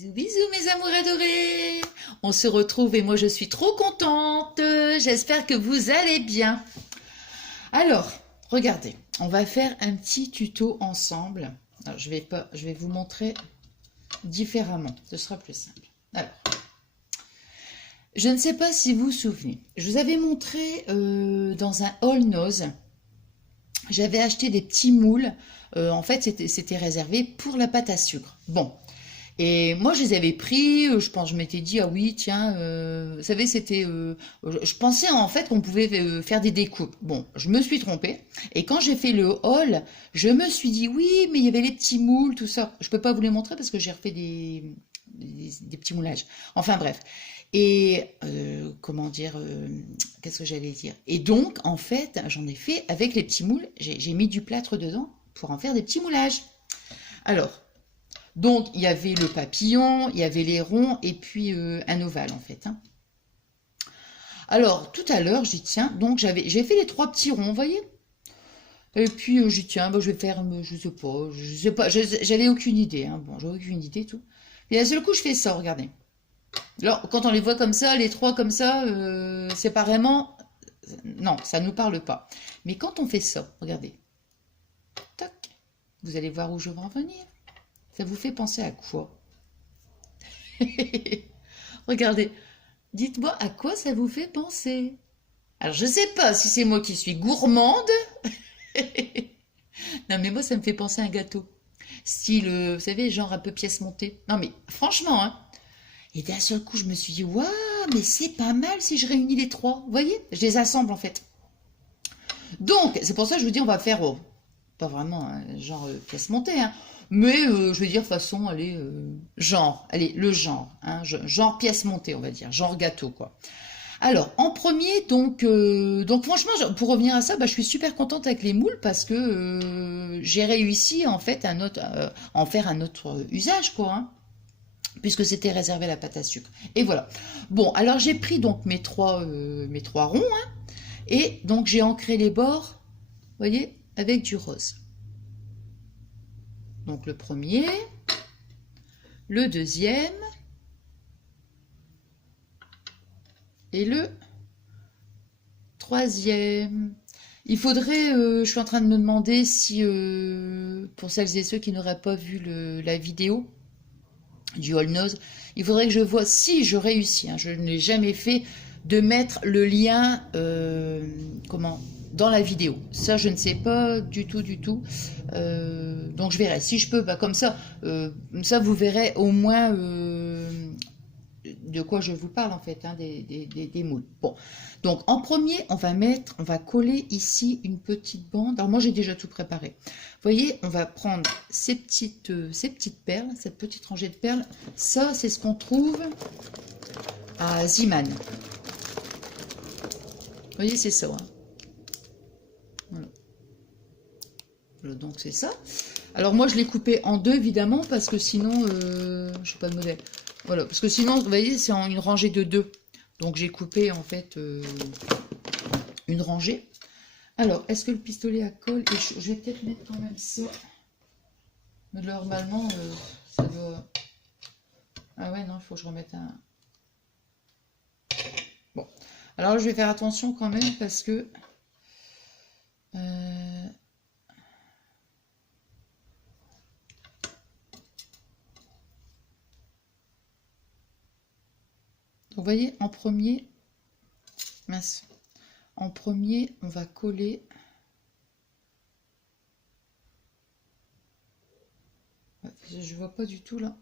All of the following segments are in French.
Bisous, bisous mes amours adorés. On se retrouve et moi je suis trop contente. J'espère que vous allez bien. Alors, regardez, on va faire un petit tuto ensemble. Alors, je vais vous montrer différemment. Ce sera plus simple. Alors, je ne sais pas si vous vous souvenez. Je vous avais montré dans un All Nose. J'avais acheté des petits moules. En fait, c'était réservé pour la pâte à sucre. Bon. Et moi, je les avais pris, je pense, je m'étais dit, ah oui, tiens, vous savez, je pensais en fait qu'on pouvait faire des découpes. Bon, je me suis trompée. Et quand j'ai fait le haul, je me suis dit, oui, mais il y avait les petits moules, tout ça. Je peux pas vous les montrer parce que j'ai refait des petits moulages. Enfin, bref. Et, comment dire, qu'est-ce que j'allais dire? Et donc, en fait, j'en ai fait avec les petits moules, j'ai mis du plâtre dedans pour en faire des petits moulages. Alors, donc, il y avait le papillon, il y avait les ronds et puis un ovale en fait. Hein. Alors, tout à l'heure, j'ai dit, tiens, donc j'ai fait les trois petits ronds, vous voyez? Et puis, j'ai dit, tiens, bah, je vais faire, je sais pas, j'avais aucune idée. Hein. Bon, j'avais aucune idée, tout. Et d'un seul coup, je fais ça, regardez. Alors, quand on les voit comme ça, les trois comme ça, séparément, non, ça nous parle pas. Mais quand on fait ça, regardez, tac, vous allez voir où je veux en venir. Ça vous fait penser à quoi? Regardez, dites-moi à quoi ça vous fait penser. Alors je sais pas si c'est moi qui suis gourmande. Non mais moi ça me fait penser à un gâteau. Style, vous savez, genre un peu pièce montée. Non mais franchement, hein. Et d'un seul coup je me suis dit, waouh, mais c'est pas mal si je réunis les trois. Vous voyez, je les assemble en fait. Donc, c'est pour ça que je vous dis, on va faire, pas vraiment un genre pièce montée, hein, mais je vais dire façon, allez, genre, allez, le genre, hein, genre pièce montée, on va dire, genre gâteau, quoi. Alors, en premier, donc franchement, pour revenir à ça, bah, je suis super contente avec les moules parce que j'ai réussi en fait en faire un autre usage, quoi. Hein, puisque c'était réservé à la pâte à sucre. Et voilà. Bon, alors j'ai pris donc mes trois ronds, hein, et donc j'ai ancré les bords, vous voyez, avec du rose. Donc le premier, le deuxième et le troisième. Il faudrait, je suis en train de me demander si, pour celles et ceux qui n'auraient pas vu la vidéo du All Nose, il faudrait que je vois si je réussis. Hein, je ne l'ai jamais fait de mettre le lien, comment, dans la vidéo. Ça, je ne sais pas du tout, du tout. Donc je verrai. Si je peux, bah, comme ça vous verrez au moins de quoi je vous parle en fait, hein, des moules. Bon, donc en premier, on va coller ici une petite bande. Alors moi j'ai déjà tout préparé. Vous voyez, on va prendre ces petites perles, cette petite rangée de perles. Ça, c'est ce qu'on trouve à Ziman. Vous voyez, c'est ça. Hein. Voilà. Donc c'est ça. Alors moi je l'ai coupé en deux évidemment parce que sinon, je sais pas de modèle. Voilà, parce que sinon, vous voyez, c'est en une rangée de deux. Donc j'ai coupé en fait une rangée. Alors, est-ce que le pistolet à colle est chaud? Je vais peut-être mettre quand même ça. Mais normalement, ça doit... Ah ouais, non, il faut que je remette un... Bon. Alors là, je vais faire attention quand même parce que... vous voyez, en premier... Mince. En premier, on va coller... Je vois pas du tout là.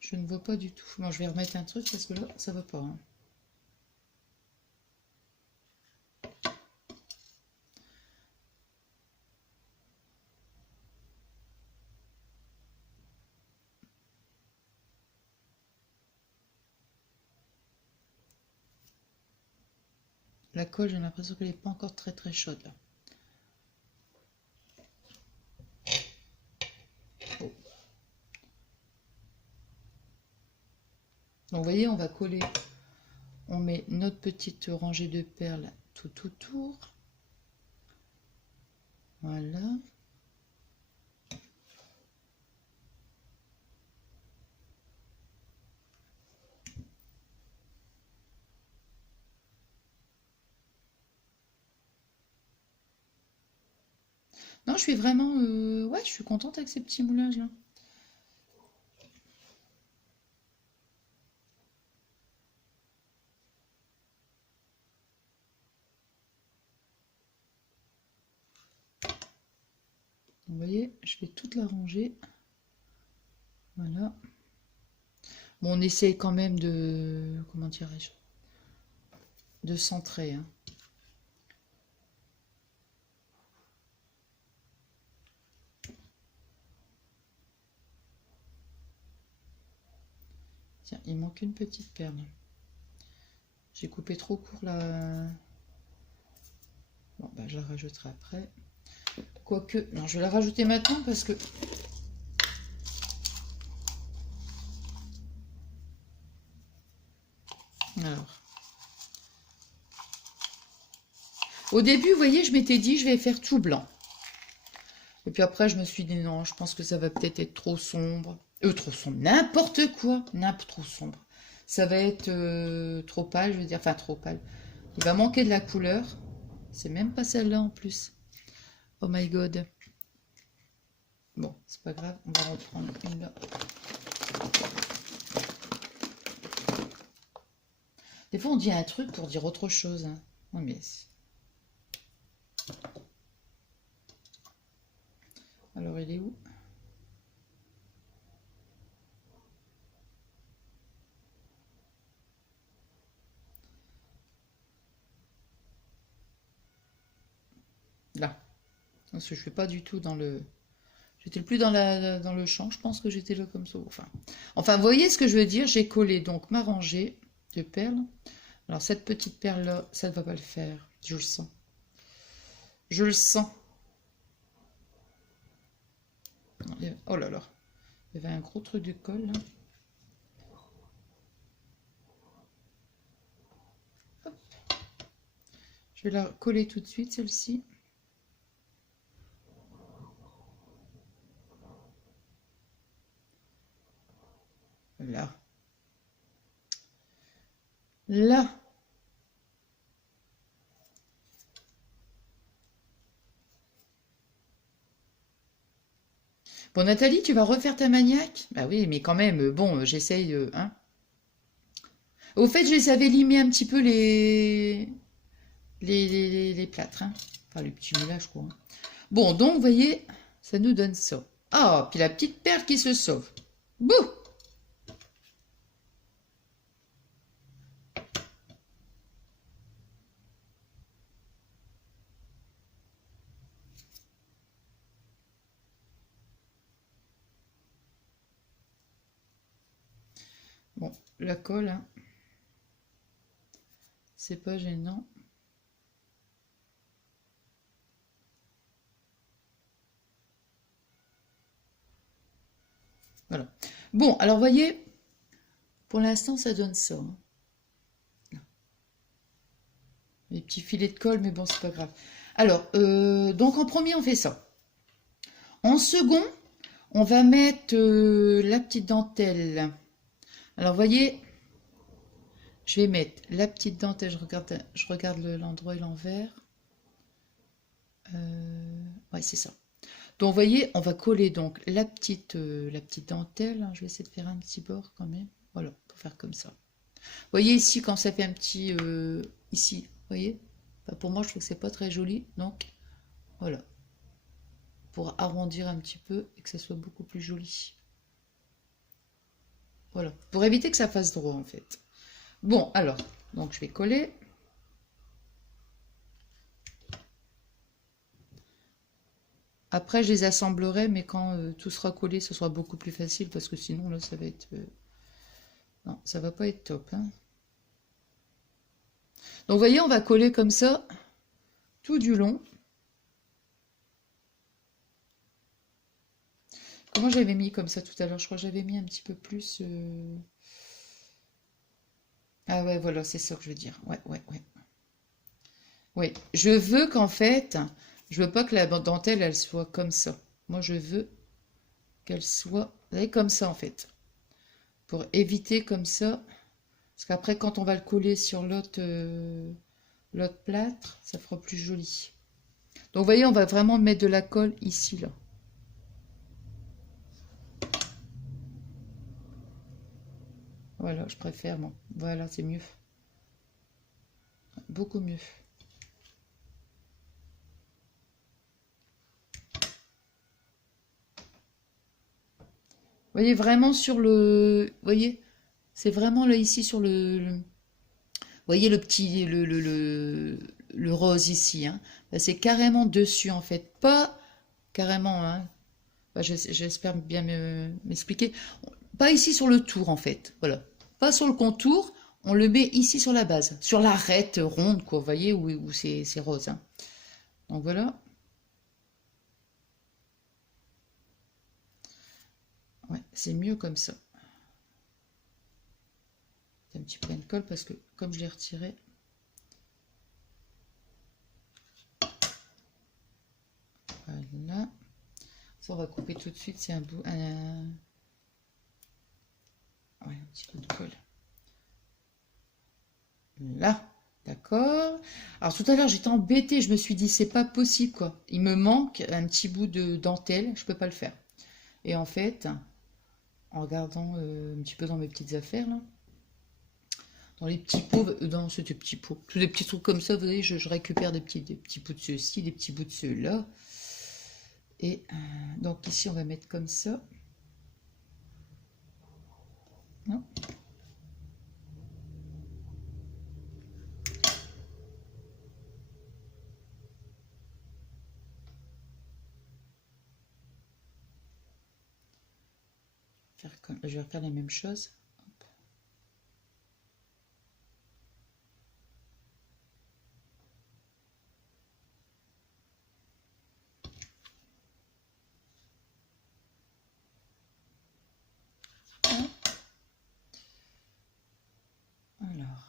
Je ne vois pas du tout. Bon, je vais remettre un truc parce que là, ça va pas. Hein. La colle, j'ai l'impression qu'elle n'est pas encore très très chaude là. Oh. Donc vous voyez, on va coller. On met notre petite rangée de perles tout autour. Voilà. Non, je suis vraiment... ouais, je suis contente avec ces petits moulages-là. Vous voyez, je vais toute la ranger. Voilà. Bon, on essaye quand même de... Comment dirais-je? De centrer, hein. Tiens, il manque une petite perle. J'ai coupé trop court la... Bon, bah, je la rajouterai après. Quoique... Non, je vais la rajouter maintenant parce que... Alors... Au début, vous voyez, je m'étais dit, je vais faire tout blanc. Et puis après, je me suis dit, non, je pense que ça va peut-être être trop sombre. Trop sombre, n'importe quoi, n'importe trop sombre. Ça va être trop pâle, je veux dire, enfin trop pâle. Il va manquer de la couleur. C'est même pas celle-là en plus. Oh my god. Bon, c'est pas grave, on va reprendre une là. Des fois, on dit un truc pour dire autre chose. Hein. Non, mais... Alors, il est où? Là. Parce que je ne suis pas du tout dans le... J'étais plus dans le champ, je pense que j'étais là comme ça. Enfin, vous voyez ce que je veux dire? J'ai collé donc ma rangée de perles. Alors, cette petite perle-là, ça ne va pas le faire. Je le sens. Je le sens. Oh là là. Il y avait un gros truc de colle, là. Hop. Je vais la coller tout de suite, celle-ci. Là. Là. Bon, Nathalie, tu vas refaire ta maniaque? Bah oui, mais quand même, bon, j'essaye, hein. Au fait, je les avais limés un petit peu les plâtres, hein. Enfin, les petits moulages, quoi. Hein. Bon, donc, vous voyez, ça nous donne ça. Ah, puis la petite perle qui se sauve. Bouh! Bon, la colle, hein. C'est pas gênant. Voilà. Bon, alors, vous voyez, pour l'instant, ça donne ça. Hein. Les petits filets de colle, mais bon, c'est pas grave. Alors, donc en premier, on fait ça. En second, on va mettre la petite dentelle. Alors, vous voyez, je vais mettre la petite dentelle. Je regarde l'endroit et l'envers. Ouais, c'est ça. Donc, vous voyez, on va coller donc la petite dentelle. Je vais essayer de faire un petit bord quand même. Voilà, pour faire comme ça. Vous voyez ici, quand ça fait un petit... ici, vous voyez? Enfin, pour moi, je trouve que c'est pas très joli. Donc, voilà. Pour arrondir un petit peu et que ça soit beaucoup plus joli. Voilà. Pour éviter que ça fasse droit, en fait. Bon, alors, donc je vais coller. Après, je les assemblerai, mais quand tout sera collé, ce sera beaucoup plus facile parce que sinon, là, ça va être... non, ça va pas être top. Hein. Donc, vous voyez, on va coller comme ça tout du long. Comment j'avais mis comme ça tout à l'heure? Je crois que j'avais mis un petit peu plus... Ah ouais, voilà, c'est ça que je veux dire. Ouais, ouais, ouais. Oui, je veux qu'en fait, je veux pas que la dentelle, elle soit comme ça. Moi, je veux qu'elle soit, vous voyez, comme ça, en fait. Pour éviter comme ça. Parce qu'après, quand on va le coller sur l'autre plâtre, ça fera plus joli. Donc, vous voyez, on va vraiment mettre de la colle ici, là. Voilà, je préfère, bon. Voilà, c'est mieux. Beaucoup mieux. Vous voyez, vraiment sur le... Vous voyez, c'est vraiment là, ici, sur vous voyez le petit... le rose ici, hein. Bah, c'est carrément dessus, en fait. Pas carrément, hein. Bah, j'espère bien m'expliquer. Pas ici sur le tour, en fait. Voilà. Pas sur le contour. On le met ici sur la base. Sur l'arête ronde, quoi. Vous voyez, où c'est rose, hein. Donc voilà. Ouais, c'est mieux comme ça. Un petit point de colle parce que comme je l'ai retiré. Voilà. Ça, on va couper tout de suite. C'est un bout. Ouais, un petit peu de colle. Là. D'accord. Alors tout à l'heure, j'étais embêtée. Je me suis dit, c'est pas possible, quoi. Il me manque un petit bout de dentelle. Je peux pas le faire. Et en fait, en regardant un petit peu dans mes petites affaires, là, dans les petits pots, dans ce petits pots, tous des petits trucs comme ça, vous voyez, je récupère des petits bouts de ceux-ci, des petits bouts de ceux-là. Et donc ici, on va mettre comme ça. Non. Je vais refaire la même chose. Hop. Alors.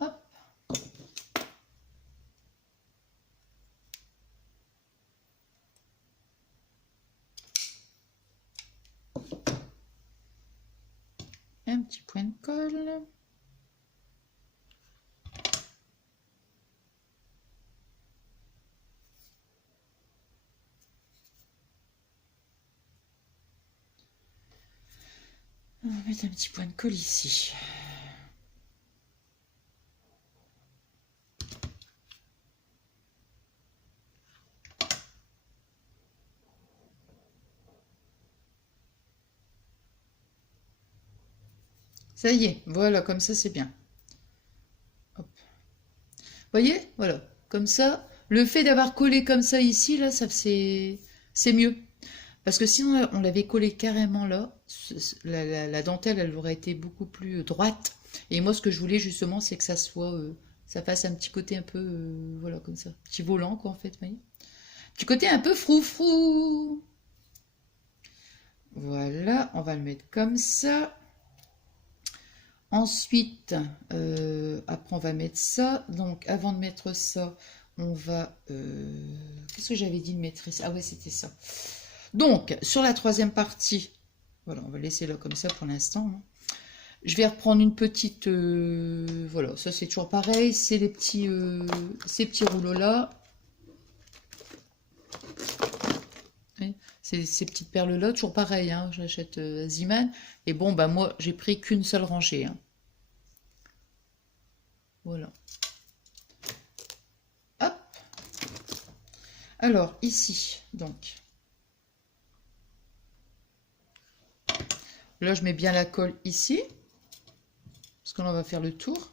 Hop. Un petit point de colle. On va mettre un petit point de colle ici. Ça y est, voilà, comme ça c'est bien. Hop. Vous voyez, voilà, comme ça, le fait d'avoir collé comme ça ici, là, ça c'est mieux. Parce que sinon, on l'avait collé carrément là, la dentelle, elle aurait été beaucoup plus droite. Et moi, ce que je voulais justement, c'est que ça soit, ça fasse un petit côté un peu, voilà, comme ça, petit volant, quoi, en fait, vous voyez. Petit côté un peu froufrou. Voilà, on va le mettre comme ça. Ensuite, après on va mettre ça. Donc avant de mettre ça, on va... qu'est-ce que j'avais dit de mettre ici? Ah ouais, c'était ça. Donc, sur la troisième partie, voilà, on va laisser là comme ça pour l'instant. Hein. Je vais reprendre une petite... voilà, ça c'est toujours pareil. C'est ces petits rouleaux-là. Ces petites perles-là, toujours pareil, hein, je l'achète à Ziman. Et bon, bah moi, j'ai pris qu'une seule rangée. Hein. Voilà. Hop. Alors, ici, donc. Là, je mets bien la colle ici. Parce que là, on va faire le tour.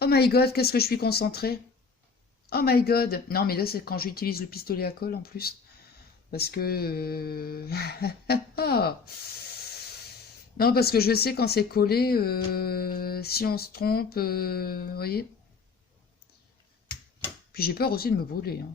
Oh my god, qu'est-ce que je suis concentrée. Oh my god. Non, mais là, c'est quand j'utilise le pistolet à colle en plus. Parce que... ah. Non, parce que je sais quand c'est collé, si on se trompe, vous voyez. Puis j'ai peur aussi de me brûler. Hein.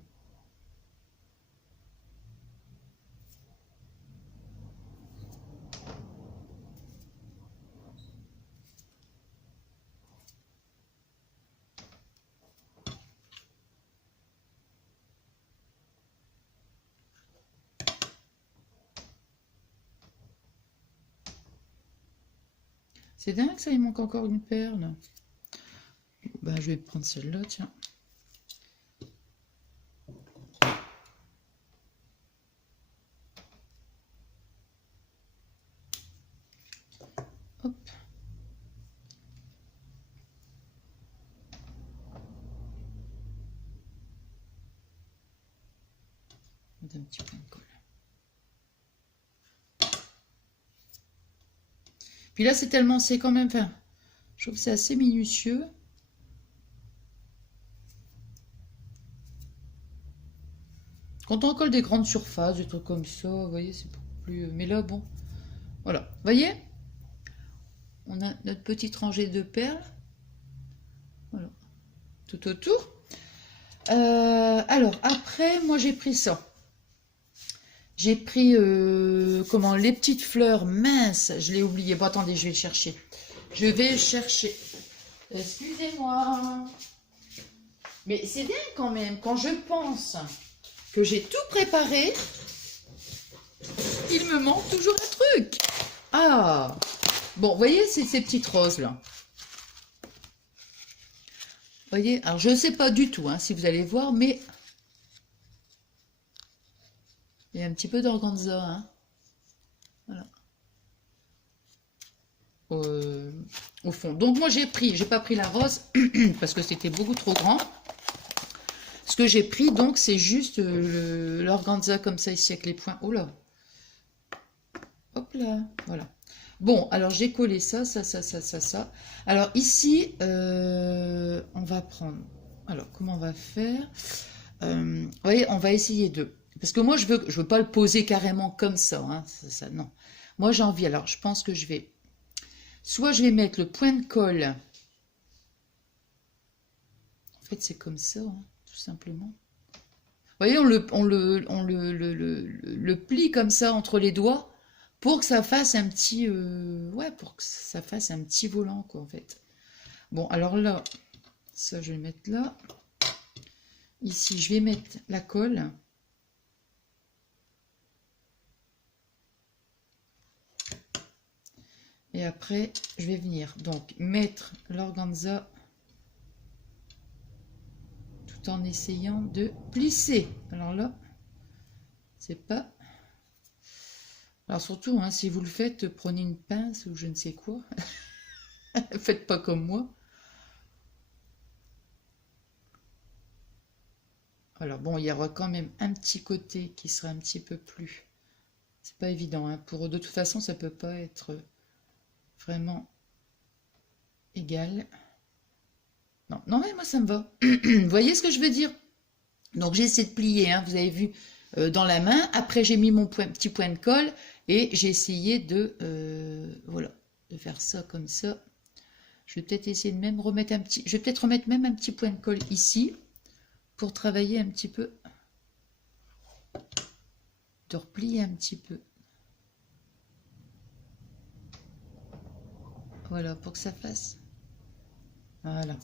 C'est dingue, ça, il manque encore une perle. Ben, je vais prendre celle-là, tiens. Hop. Un petit point de colle. Puis là, c'est tellement, c'est quand même, enfin, je trouve que c'est assez minutieux. Quand on colle des grandes surfaces, des trucs comme ça, vous voyez, c'est beaucoup plus... Mais là, bon, voilà. Vous voyez, on a notre petite rangée de perles. Voilà. Tout autour. Alors, après, moi, j'ai pris ça. J'ai pris, comment, les petites fleurs minces. Je l'ai oublié. Bon, attendez, je vais le chercher. Je vais le chercher. Excusez-moi. Mais c'est bien quand même, quand je pense que j'ai tout préparé, il me manque toujours un truc. Ah, bon, vous voyez, c'est ces petites roses là. Vous voyez, alors je ne sais pas du tout hein, si vous allez voir, mais il y a un petit peu d'organza. Hein. Voilà. Au fond. Donc moi j'ai pas pris la rose parce que c'était beaucoup trop grand. Ce que j'ai pris donc c'est juste l'organza comme ça ici avec les points. Oh là. Hop là, voilà. Bon, alors j'ai collé ça. Alors ici, on va prendre... Alors, comment on va faire? Vous voyez, on va essayer de... Parce que moi, je veux pas le poser carrément comme ça, hein, non. Moi, j'ai envie, alors je pense que je vais... Soit je vais mettre le point de colle. En fait, c'est comme ça, hein, tout simplement. Vous voyez, on le plie comme ça entre les doigts. Pour que ça fasse un petit... ouais, pour que ça fasse un petit volant, quoi, en fait. Bon, alors là, ça, je vais le mettre là. Ici, je vais mettre la colle. Et après, je vais venir, donc, mettre l'organza tout en essayant de plisser. Alors là, c'est pas... Alors surtout, hein, si vous le faites, prenez une pince ou je ne sais quoi. Faites pas comme moi. Alors bon, il y aura quand même un petit côté qui sera un petit peu plus... C'est pas évident. Hein. De toute façon, ça peut pas être vraiment égal. Non, non mais moi ça me va. Vous voyez ce que je veux dire? Donc j'ai essayé de plier, hein, vous avez vu, dans la main. Après j'ai mis mon petit point de colle et j'ai essayé de, voilà, de faire ça comme ça. Je vais peut-être essayer de même remettre un petit... Je vais peut-être remettre même un petit point de colle ici pour travailler un petit peu. De replier un petit peu. Voilà, pour que ça fasse. Voilà.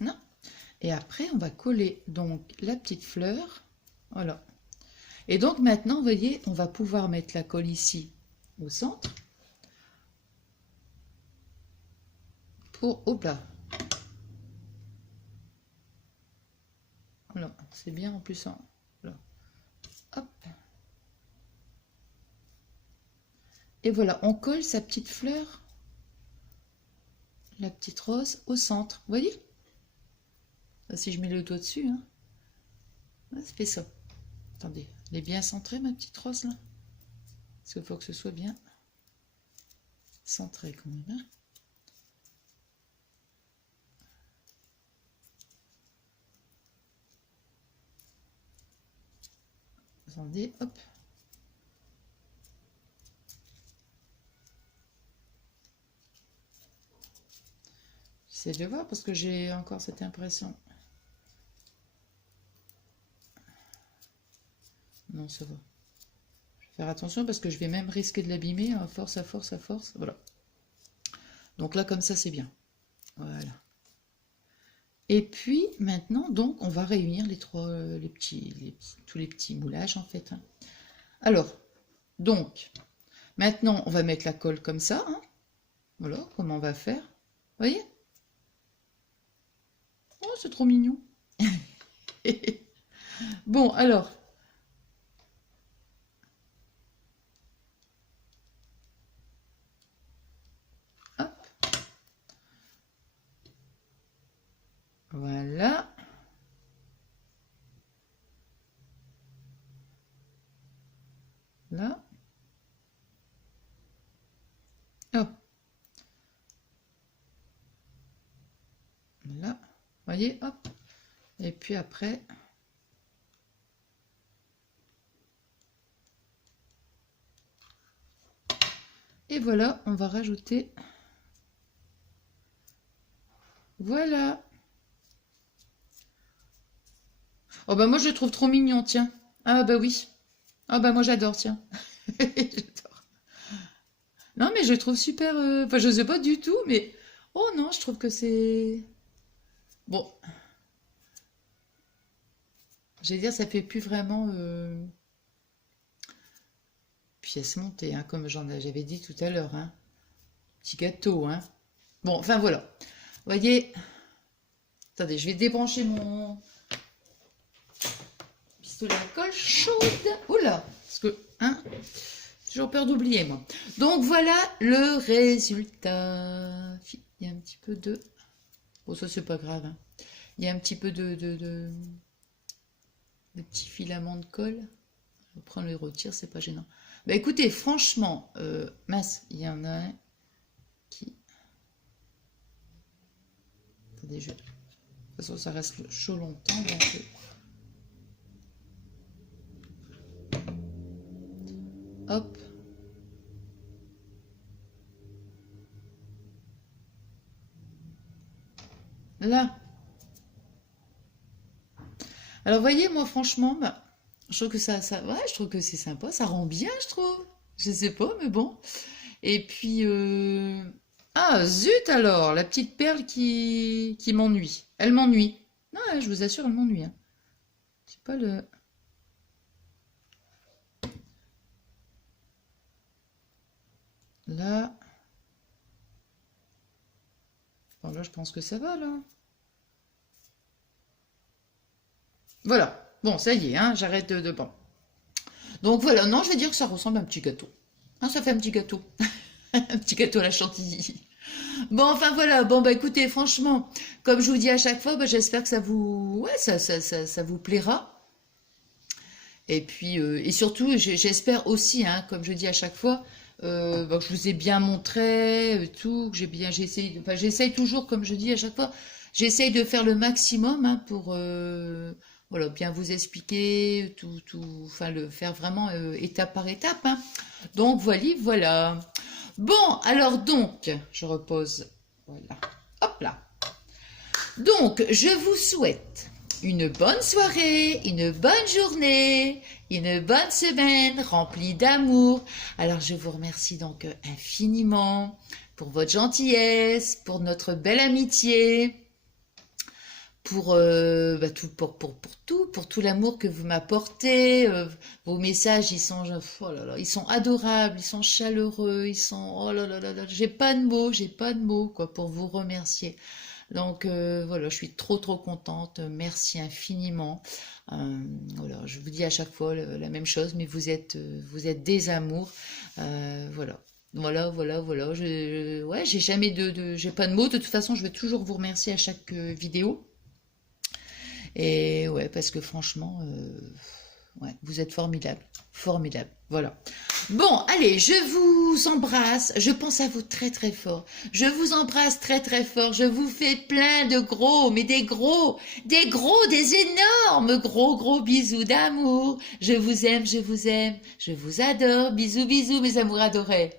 Non. Et après, on va coller donc la petite fleur. Voilà. Et donc maintenant, vous voyez, on va pouvoir mettre la colle ici au centre. Pour... Hop là. Voilà, c'est bien en plus. Là. Hop. Et voilà, on colle sa petite fleur, la petite rose, au centre. Vous voyez? Là, si je mets le doigt dessus, hein, ça fait ça. Attendez, elle est bien centrée, ma petite rose, là? Parce qu'il faut que ce soit bien centré, quand même. Hein. Attendez, hop. J'essaie de voir parce que j'ai encore cette impression. Non, ça va. Je vais faire attention parce que je vais même risquer de l'abîmer à force, à force, à force. Voilà. Donc là, comme ça, c'est bien. Voilà. Et puis maintenant, donc, on va réunir tous les petits moulages en fait, hein. Alors, donc, maintenant, on va mettre la colle comme ça, hein. Voilà, comment on va faire. Vous voyez? Oh, c'est trop mignon. Bon, alors, hop, voilà. Là. Hop. Là. Voyez, hop. Et puis après... Et voilà, on va rajouter... Voilà. Oh bah moi je le trouve trop mignon, tiens. Ah bah oui. Ah bah moi j'adore, tiens. J'adore. Non mais je le trouve super... Enfin je sais pas du tout, mais... Oh non, je trouve que c'est... Bon, j'allais dire, ça fait plus vraiment pièce montée, hein, comme j'avais dit tout à l'heure, hein. Petit gâteau, hein. Bon, enfin voilà. Vous voyez... Attendez, je vais débrancher mon pistolet à colle chaude. Oula, parce que, hein, j'ai toujours peur d'oublier, moi. Donc voilà le résultat. Il y a un petit peu de... Bon, ça, c'est pas grave, hein. Il y a un petit peu de petits filaments de colle. Je prends les retire, c'est pas gênant. Bah écoutez, franchement, mince, il y en a un qui... Attendez, de toute façon, ça reste chaud longtemps, donc... Hop. Là. Alors, voyez, moi, franchement, bah, je trouve que ouais, je trouve que c'est sympa. Ça rend bien, je trouve. Je sais pas, mais bon. Et puis, ah, zut alors, la petite perle qui m'ennuie. Elle m'ennuie. Non, ouais, je vous assure, elle m'ennuie, hein. C'est pas le... Là. Bon, là, je pense que ça va, là. Voilà. Bon, ça y est, hein, j'arrête de... Bon. Donc voilà, non, je vais dire que ça ressemble à un petit gâteau. Hein, ça fait un petit gâteau. Un petit gâteau à la chantilly. Bon, enfin voilà, bon bah écoutez, franchement, comme je vous dis à chaque fois, bah, j'espère que ça vous, ouais, ça vous plaira. Et puis, et surtout, j'espère aussi, hein, comme je dis à chaque fois, bah, que je vous ai bien montré, tout, que j'essaye, enfin, j'essaye toujours, comme je dis à chaque fois, j'essaye de faire le maximum, hein, pour, voilà, bien vous expliquer, enfin, le faire vraiment étape par étape, hein. Donc, voilà. Bon, alors donc, je repose, voilà, hop là. Donc, je vous souhaite une bonne soirée, une bonne journée, une bonne semaine remplie d'amour. Alors, je vous remercie donc infiniment pour votre gentillesse, pour notre belle amitié, pour, bah, pour tout l'amour que vous m'apportez. Vos messages, oh là là, ils sont adorables, ils sont chaleureux, ils sont, oh là là là là, j'ai pas de mots, quoi, pour vous remercier. Donc voilà, je suis trop contente, merci infiniment. Voilà, je vous dis à chaque fois la même chose, mais vous êtes des amours. Voilà. Voilà. Ouais, j'ai jamais j'ai pas de mots. De toute façon, je vais toujours vous remercier à chaque vidéo. Et ouais, parce que franchement, ouais, vous êtes formidable. Formidable. Voilà. Bon, allez, je vous embrasse. Je pense à vous très fort. Je vous embrasse très fort. Je vous fais plein de gros, mais des énormes gros bisous d'amour. Je vous aime, je vous adore. Bisous, mes amours adorés.